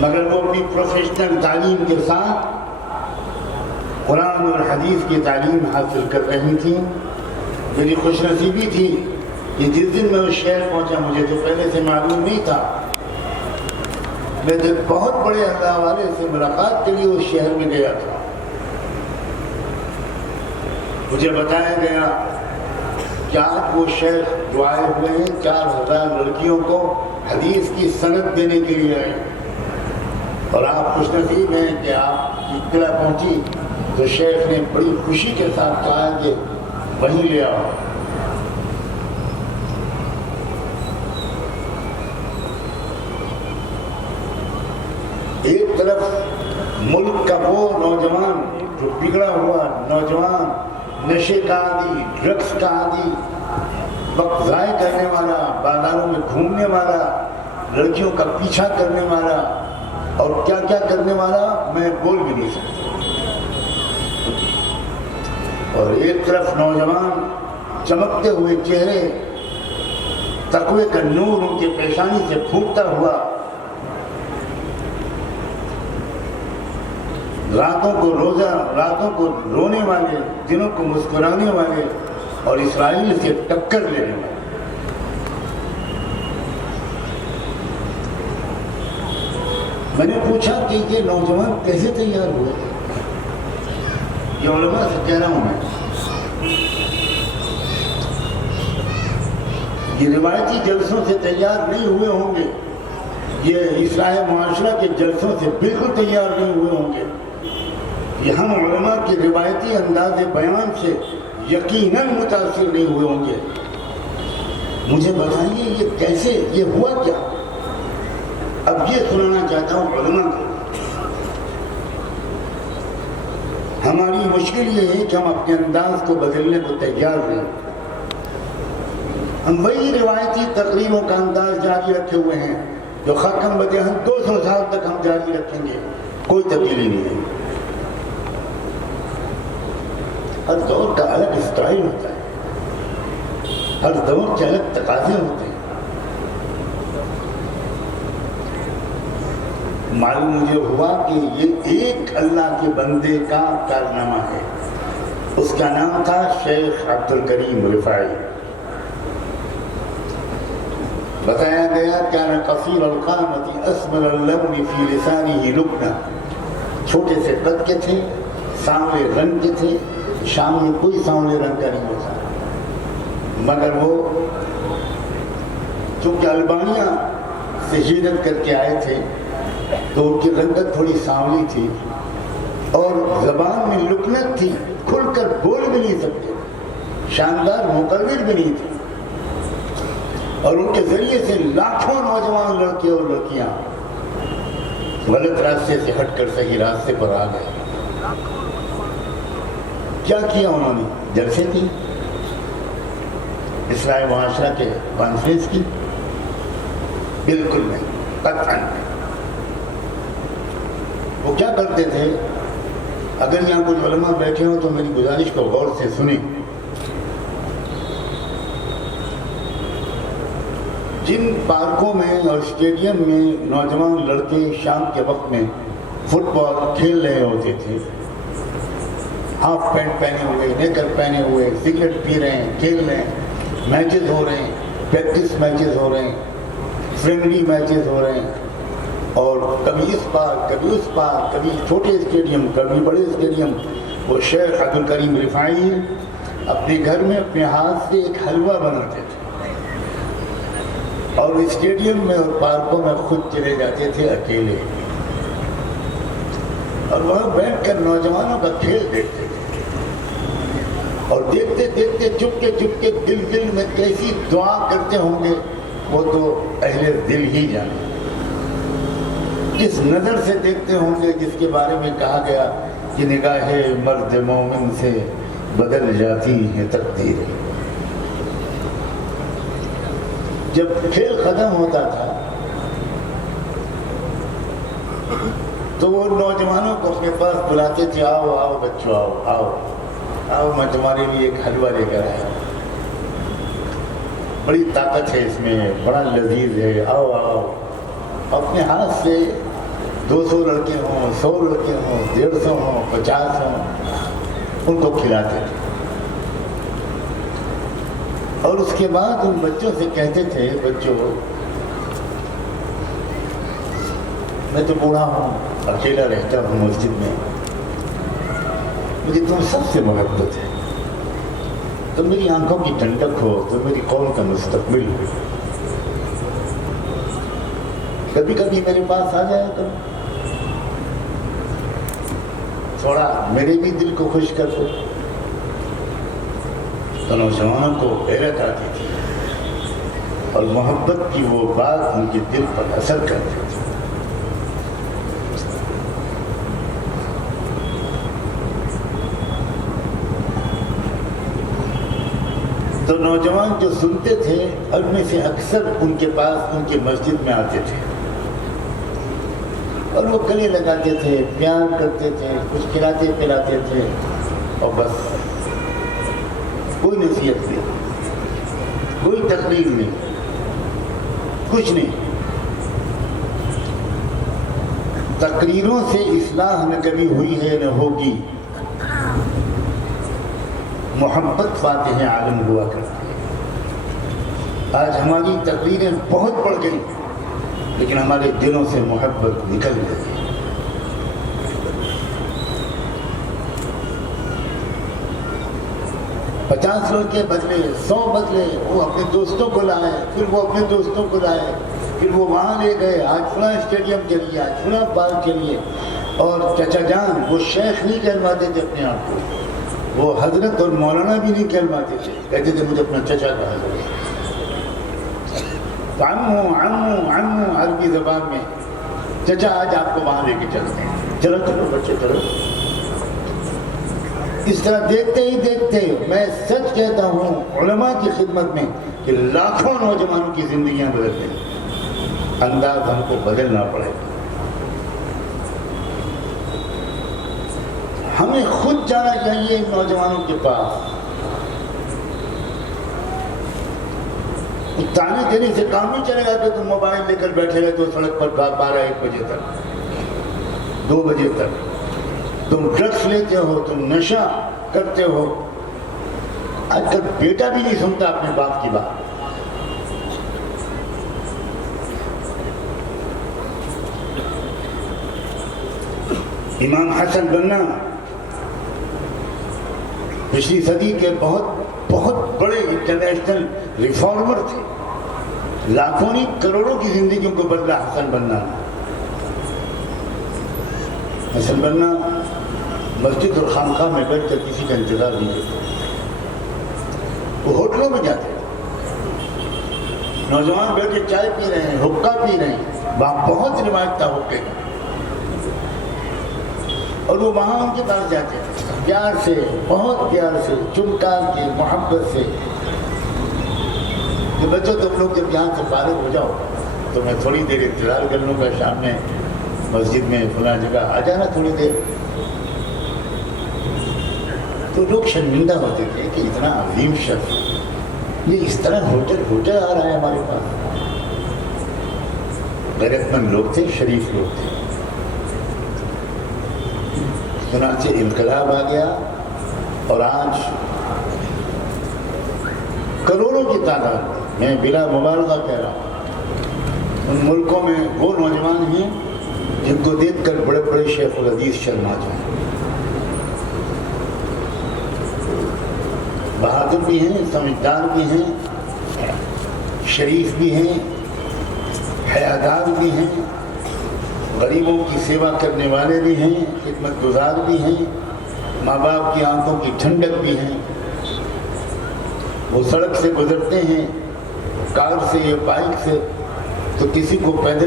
مگر وہ اپنی پروفیشنل تعلیم کے ساتھ قرآن اور حدیث کی تعلیم حاصل کر رہی تھیں. میری خوش نصیبی تھی کہ جس دن میں اس شہر پہنچا، مجھے تو پہلے سے معلوم نہیں تھا، میں تو بہت بڑے اللہ والے سے ملاقات کے لیے اس شہر میں گیا تھا. مجھے بتایا گیا کہ آج وہ شیخ جو آئے ہوئے ہیں 4000 لڑکیوں کو حدیث کی سند دینے کے لیے آئے، اور آپ خوش نصیب ہیں کہ آپ کی اطلاع پہنچی تو شیخ نے بڑی خوشی کے ساتھ کہا کہ وہیں لے آؤ. ایک طرف ملک کا وہ نوجوان جو بگڑا ہوا نوجوان، نشے کا عادی، ڈرگس کا عادی، وقت ضائع کرنے والا، بازاروں میں گھومنے والا، لڑکیوں کا پیچھا کرنے والا اور کیا کیا کرنے والا میں بول بھی نہیں سکتا. اور ایک طرف نوجوان چمکتے ہوئے چہرے، تقوی کا نور ان کی پیشانی سے پھوٹتا ہوا، راتوں کو رونے والے، دنوں کو مسکرانے والے اور اسرائیل سے ٹکر لینے والے. میں نے پوچھا کہ یہ نوجوان کیسے تیار ہوئے؟ یہ علماء سے کہہ رہا ہوں میں، یہ روایتی جلسوں سے تیار نہیں ہوئے ہوں گے، یہ اصلاح معاشرہ کے جلسوں سے بالکل تیار نہیں ہوئے ہوں گے، یہ ہم علماء کی روایتی انداز بیان سے یقیناً متاثر نہیں ہوئے ہوں گے. مجھے بتائیے یہ کیسے، یہ ہوا کیا؟ اب یہ سنانا چاہتا ہوں علماء کو. ہماری مشکل یہ ہے کہ ہم اپنے انداز کو بدلنے کو تیار ہیں. ہم وہی روایتی تقریروں کا انداز جاری رکھے ہوئے ہیں جو ختم بدہن 200 سال تک ہم جاری رکھیں گے، کوئی تبدیلی نہیں ہے. ہر دور کا الگ اسٹائل ہوتا ہے، ہر دور کے الگ تقاضے ہوتے ہیں. معلوم مجھے ہوا کہ یہ ایک اللہ کے بندے کا کارنامہ ہے. اس کا نام تھا شیخ عبد الکریم رفاعی. بتایا گیا کان قصیر القامت اسمر اللون فی لسانہ لبنا، چھوٹے سے قد کے تھے، سانولے رنگ کے تھے. شام میں کوئی سانولے رنگ کا نہیں ہوتا، مگر وہ چونکہ البانیہ سے ہجرت کر کے آئے تھے تو ان کی رنگت تھوڑی سانولی تھی اور زبان میں لکنت تھی، کھل کر بول بھی نہیں سکتے، شاندار مقرر بھی نہیں تھے. اور ان کے ذریعے سے لاکھوں نوجوان لڑکے اور لڑکیاں غلط راستے سے ہٹ کر صحیح راستے پر آ گئے. کیا کیا انہوں نے؟ جلسے کی، اصلاح معاشرہ کے کانفرنس کی؟ بالکل نہیں، قطعاً نہیں. وہ کیا کرتے تھے؟ اگر یہاں کچھ علماء بیٹھے ہوں تو میری گزارش کو غور سے سنیں. جن پارکوں میں اور اسٹیڈیم میں نوجوان لڑکے شام کے وقت میں فٹ بال کھیل رہے ہوتے تھے، ہاف پینٹ پہنے ہوئے، نیکر پہنے ہوئے، سگریٹ پی رہے ہیں، کھیل رہے ہیں، میچز ہو رہے ہیں، پریکٹس میچز ہو رہے ہیں، فرینڈلی میچز ہو رہے ہیں، اور کبھی اس پارک کبھی اس پارک، کبھی چھوٹے اسٹیڈیم کبھی بڑے اسٹیڈیم. وہ شیخ عبد الکریم رفاعی اپنے گھر میں اپنے ہاتھ سے ایک حلوہ بناتے تھے اور اسٹیڈیم میں اور پارکوں میں خود چلے جاتے تھے اکیلے، اور وہاں بیٹھ کر نوجوانوں کا کھیل دیکھتے تھے. اور دیکھتے دیکھتے چپکے چپکے دل میں کیسی دعا کرتے ہوں گے وہ تو اہل دل ہی جانے. کس نظر سے دیکھتے ہوں گے جس کے بارے میں کہا گیا کہ نگاہ مرد مومن سے بدل جاتی ہے تقدیر. جب کھیل ختم ہوتا تھا تو وہ نوجوانوں کو اپنے پاس بلاتے تھے، آؤ آؤ بچوں، آؤ آؤ آؤ، میں تمہارے لیے ایک حلوہ لے کر آیا، بڑی طاقت ہے اس میں، بڑا لذیذ ہے، آؤ آؤ. اپنے ہاتھ سے 200 لڑکے ہوں، 100 لڑکے ہوں، 150 ہوں، 50 ہوں، ان کو کھلاتے تھے۔ اور اس کے بعد ان بچوں سے کہتے تھے، بچوں میں تو بوڑھا ہوں، اکیلا رہتا ہوں مسجد میں، مجھے تم سب سے محبت ہے، تم میری آنکھوں کی ٹھنڈک ہو، تم میری قوم کا مستقبل ہو، کبھی کبھی میرے پاس آ جائے تو تھوڑا میرے بھی دل کو خوش کر دو۔ تو نوجوانوں کو حیرت آتی تھی اور محبت کی وہ بات ان کے دل پر اثر کرتی تھی۔ تو نوجوان جو سنتے تھے ان میں سے اکثر ان کے پاس ان کی مسجد میں آتے تھے اور وہ گلے لگاتے تھے، پیار کرتے تھے، کچھ کھلاتے پلاتے تھے اور بس کوئی نصیحت نہیں، کوئی تقریر نہیں، کچھ نہیں۔ تقریروں سے اصلاح نہ کبھی ہوئی ہے نہ ہوگی، محبت فاتح عالم ہوا کرتی ہے۔ آج ہماری تقریریں بہت بڑھ گئی لیکن ہمارے دلوں سے محبت نکل گئی۔ 50 لوگ کے بدلے 100 بدلے، وہ اپنے دوستوں کو لائے، پھر وہ اپنے دوستوں کو لائے، پھر وہ وہاں لے گئے، آج فلاں اسٹیڈیم کے لیے، آج فلاں پارک کے لیے۔ اور چچا جان وہ شیخ نہیں کہلواتے تھے اپنے آپ کو، وہ حضرت اور مولانا بھی نہیں کہلواتے تھے، کہتے تھے مجھے اپنا چچا کہا کرے۔ عمو عمو عمو عربی زبان میں، چچا آج آپ کو وہاں لے کے چلتے ہیں، چلو چلو بچے چلو۔ اس طرح دیکھتے ہی دیکھتے میں سچ کہتا ہوں علماء کی خدمت میں کہ لاکھوں نوجوانوں کی زندگیاں بدل گئی۔ انداز ہم کو بدلنا پڑے گا، ہمیں خود جانا چاہیے نوجوانوں کے پاس۔ تانے دینے سے کام نہیں چلے گا کہ تم موبائل لے کر بیٹھے رہتے ہو سڑک پر 12-1 بجے تک، 2 بجے تک، تم ڈرگس لیتے ہو، تم نشہ کرتے ہو۔ آج کل بیٹا بھی نہیں سنتا اپنے باپ کی بات۔ امام حسن بننا پچھلی صدی کے بہت بڑے انٹرنیشنل ریفارمر تھے، لاکھوں نہیں کروڑوں کی زندگیوں کو بدلا حسن بننا۔ حسن بننا مسجد اور خانقاہ میں بیٹھ کر کسی کا انتظار نہیں کرتے، وہ ہوٹلوں میں جاتے، نوجوان بیٹھ کے چائے پی رہے ہیں، حقہ پی رہے ہیں، وہاں بہت روایت تھا حقے کا، اور وہ وہاں ان کے پاس جاتے تھے پیار سے، بہت پیار سے، چمکار کے، محبت سے کہ بچوں تم لوگ جب یہاں سے فارغ ہو جاؤ تو میں تھوڑی دیر انتظار کر لوں گا، شام میں مسجد میں فلاں جگہ آ جانا تھوڑی دیر۔ تو لوگ شرمندہ ہوتے تھے کہ اتنا عظیم شخص یہ اس طرح ہوٹل آ رہا ہے ہمارے پاس۔ غیرت مند لوگ تھے، شریف لوگ تھے۔ چنانچہ انقلاب آ گیا اور آج کروڑوں کی تعداد میں بلا مبالغہ کہہ رہا ہوں، ان ملکوں میں وہ نوجوان ہیں جن کو دیکھ کر بڑے بڑے شیخ الحدیث شرما جائیں۔ بہادر بھی ہیں، سمجھدار بھی ہیں، شریف بھی ہیں، حیادار بھی ہیں، غریبوں کی سیوا کرنے والے بھی ہیں، خدمت گزار بھی ہیں، ماں باپ کی آنکھوں کی ٹھنڈک بھی ہیں۔ وہ سڑک سے گزرتے ہیں، کار سے یا بائک سے، تو کسی کو پیدل